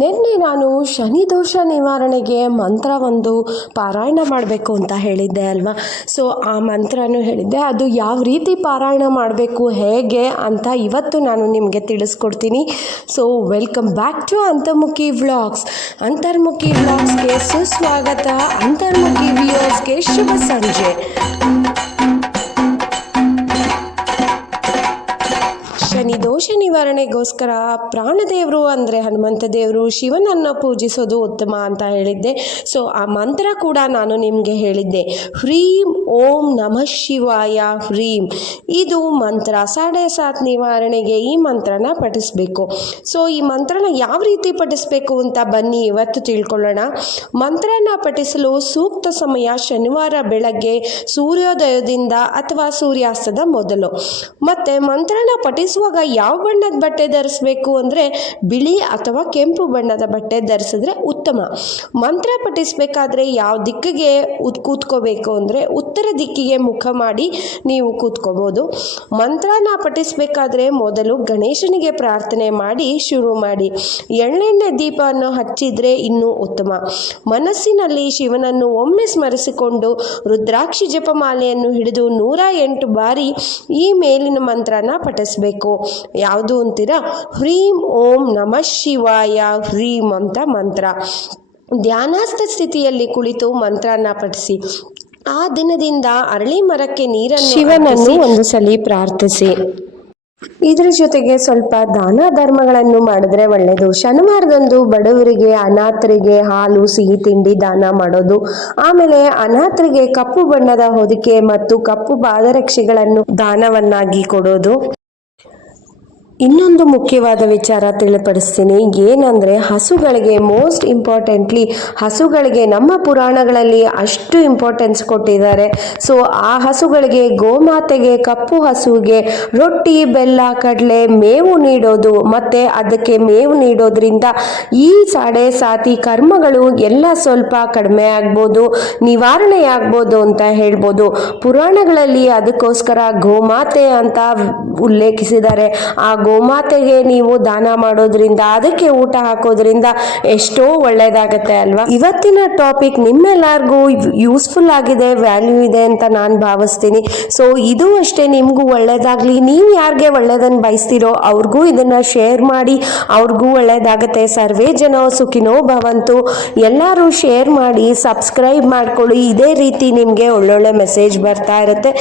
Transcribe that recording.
ನಿನ್ನೆ ನಾನು ಶನಿ ದೋಷ ನಿವಾರಣೆಗೆ ಮಂತ್ರ ಒಂದು ಪಾರಾಯಣ ಮಾಡಬೇಕು ಅಂತ ಹೇಳಿದ್ದೆ ಅಲ್ವಾ. ಸೊ ಆ ಮಂತ್ರನೂ ಹೇಳಿದ್ದೆ, ಅದು ಯಾವ ರೀತಿ ಪಾರಾಯಣ ಮಾಡಬೇಕು ಹೇಗೆ ಅಂತ ಇವತ್ತು ನಾನು ನಿಮಗೆ ತಿಳಿಸ್ಕೊಡ್ತೀನಿ. So welcome back to Antarmukhi vlogs. Antarmukhi ವ್ಲಾಗ್ಸ್ಗೆ ಸುಸ್ವಾಗತ. ಅಂತರ್ಮುಖಿ ವ್ಯೂಯರ್ಸ್ಗೆ ಶುಭ ಸಂಜೆ. ಶನಿ ದೋಷ ನಿವಾರಣೆಗೋಸ್ಕರ ಪ್ರಾಣದೇವರು ಅಂದರೆ ಹನುಮಂತ ದೇವರು, ಶಿವನನ್ನು ಪೂಜಿಸೋದು ಉತ್ತಮ ಅಂತ ಹೇಳಿದ್ದೆ. ಸೊ ಆ ಮಂತ್ರ ಕೂಡ ನಾನು ನಿಮಗೆ ಹೇಳಿದ್ದೆ, ಹ್ರೀಂ ಓಂ ನಮಃ ಶಿವಾಯ ಹ್ರೀಂ. ಇದು ಮಂತ್ರ 7.7 ನಿವಾರಣೆಗೆ ಈ ಮಂತ್ರನ ಪಠಿಸಬೇಕು. ಸೊ ಈ ಮಂತ್ರನ ಯಾವ ರೀತಿ ಪಠಿಸಬೇಕು ಅಂತ ಬನ್ನಿ ಇವತ್ತು ತಿಳ್ಕೊಳ್ಳೋಣ. ಮಂತ್ರನ ಪಠಿಸಲು ಸೂಕ್ತ ಸಮಯ ಶನಿವಾರ ಬೆಳಗ್ಗೆ ಸೂರ್ಯೋದಯದಿಂದ ಅಥವಾ ಸೂರ್ಯಾಸ್ತದ ಮೊದಲು. ಮತ್ತು ಮಂತ್ರನ ಪಠಿಸುವಾಗ ಯಾವ ಬಣ್ಣದ ಬಟ್ಟೆ ಧರಿಸಬೇಕು ಅಂದರೆ ಬಿಳಿ ಅಥವಾ ಕೆಂಪು ಬಣ್ಣದ ಬಟ್ಟೆ ಧರಿಸಿದ್ರೆ ಉತ್ತಮ. ಮಂತ್ರ ಪಠಿಸಬೇಕಾದ್ರೆ ಯಾವ ದಿಕ್ಕಿಗೆ ಕೂತ್ಕೋಬೇಕು ಅಂದರೆ ಉತ್ತರ ದಿಕ್ಕಿಗೆ ಮುಖ ಮಾಡಿ ನೀವು ಕೂತ್ಕೋಬೋದು. ಮಂತ್ರನ ಪಠಿಸಬೇಕಾದ್ರೆ ಮೊದಲು ಗಣೇಶನಿಗೆ ಪ್ರಾರ್ಥನೆ ಮಾಡಿ ಶುರು ಮಾಡಿ. ಎಳ್ಳೆಣ್ಣೆ ದೀಪವನ್ನು ಹಚ್ಚಿದ್ರೆ ಇನ್ನೂ ಉತ್ತಮ. ಮನಸ್ಸಿನಲ್ಲಿ ಶಿವನನ್ನು ಒಮ್ಮೆ ಸ್ಮರಿಸಿಕೊಂಡು ರುದ್ರಾಕ್ಷಿ ಜಪಮಾಲೆಯನ್ನು ಹಿಡಿದು 108 ಬಾರಿ ಈ ಮೇಲಿನ ಮಂತ್ರನ ಪಠಿಸಬೇಕು. ಯಾವುದು ಅಂತೀರಾ? ಹ್ರೀಂ ಓಂ ನಮಃ ಶಿವಾಯ ಹ್ರೀಂ ಅಂತ ಮಂತ್ರ. ಧ್ಯಾನಸ್ಥ ಸ್ಥಿತಿಯಲ್ಲಿ ಕುಳಿತು ಮಂತ್ರನ ಪಠಿಸಿ. ಆ ದಿನದಿಂದ ಅರಳಿ ಮರಕ್ಕೆ ನೀರನ್ನು ಶಿವನನ್ನು ಒಂದು ಸಲ ಪ್ರಾರ್ಥಿಸಿ. ಇದರ ಜೊತೆಗೆ ಸ್ವಲ್ಪ ದಾನ ಧರ್ಮಗಳನ್ನು ಮಾಡಿದ್ರೆ ಒಳ್ಳೆಯದು. ಶನಿವಾರದಂದು ಬಡವರಿಗೆ, ಅನಾಥರಿಗೆ ಹಾಲು ಸಿಹಿ ತಿಂಡಿ ದಾನ ಮಾಡೋದು. ಆಮೇಲೆ ಅನಾಥರಿಗೆ ಕಪ್ಪು ಬಣ್ಣದ ಹೊದಿಕೆ ಮತ್ತು ಕಪ್ಪು ಪಾದರಕ್ಷೆಗಳನ್ನು ದಾನವನ್ನಾಗಿ ಕೊಡೋದು. ಇನ್ನೊಂದು ಮುಖ್ಯವಾದ ವಿಚಾರ ತಿಳಿಪಡಿಸ್ತೀನಿ, ಏನಂದರೆ ಹಸುಗಳಿಗೆ ಮೋಸ್ಟ್ ಇಂಪಾರ್ಟೆಂಟ್ಲಿ ಹಸುಗಳಿಗೆ ನಮ್ಮ ಪುರಾಣಗಳಲ್ಲಿ ಅಷ್ಟು ಇಂಪಾರ್ಟೆನ್ಸ್ ಕೊಟ್ಟಿದ್ದಾರೆ. ಸೊ ಆ ಹಸುಗಳಿಗೆ, ಗೋಮಾತೆಗೆ, ಕಪ್ಪು ಹಸುವಿಗೆ ರೊಟ್ಟಿ, ಬೆಲ್ಲ, ಕಡಲೆ, ಮೇವು ನೀಡೋದು. ಮತ್ತು ಅದಕ್ಕೆ ಮೇವು ನೀಡೋದ್ರಿಂದ ಈ 7.7 ಕರ್ಮಗಳು ಎಲ್ಲ ಸ್ವಲ್ಪ ಕಡಿಮೆ ಆಗ್ಬೋದು, ನಿವಾರಣೆ ಆಗ್ಬೋದು ಅಂತ ಹೇಳ್ಬೋದು. ಪುರಾಣಗಳಲ್ಲಿ ಅದಕ್ಕೋಸ್ಕರ ಗೋಮಾತೆ ಅಂತ ಉಲ್ಲೇಖಿಸಿದ್ದಾರೆ. ಆ ಗೋಮಾತೆಗೆ ನೀವು ದಾನ ಮಾಡೋದ್ರಿಂದ, ಅದಕ್ಕೆ ಊಟ ಹಾಕೋದ್ರಿಂದ ಎಷ್ಟೋ ಒಳ್ಳೇದಾಗತ್ತೆ ಅಲ್ವಾ. ಇವತ್ತಿನ ಟಾಪಿಕ್ ನಿಮ್ಮೆಲ್ಲರಿಗೂ ಯೂಸ್ಫುಲ್ ಆಗಿದೆ, ವ್ಯಾಲ್ಯೂ ಇದೆ ಅಂತ ನಾನು ಭಾವಿಸ್ತೀನಿ. ಸೊ ಇದು ಅಷ್ಟೇ, ನಿಮಗೂ ಒಳ್ಳೇದಾಗಲಿ. ನೀವು ಯಾರಿಗೆ ಒಳ್ಳೇದನ್ನು ಬಯಸ್ತೀರೋ ಅವ್ರಿಗೂ ಇದನ್ನು ಶೇರ್ ಮಾಡಿ, ಅವ್ರಿಗೂ ಒಳ್ಳೇದಾಗತ್ತೆ. ಸರ್ವೇ ಜನ ಸುಖಿನೋ ಭವಂತು. ಎಲ್ಲರೂ ಶೇರ್ ಮಾಡಿ, ಸಬ್ಸ್ಕ್ರೈಬ್ ಮಾಡ್ಕೊಳ್ಳಿ. ಇದೇ ರೀತಿ ನಿಮಗೆ ಒಳ್ಳೊಳ್ಳೆ ಮೆಸೇಜ್ ಬರ್ತಾ ಇರುತ್ತೆ.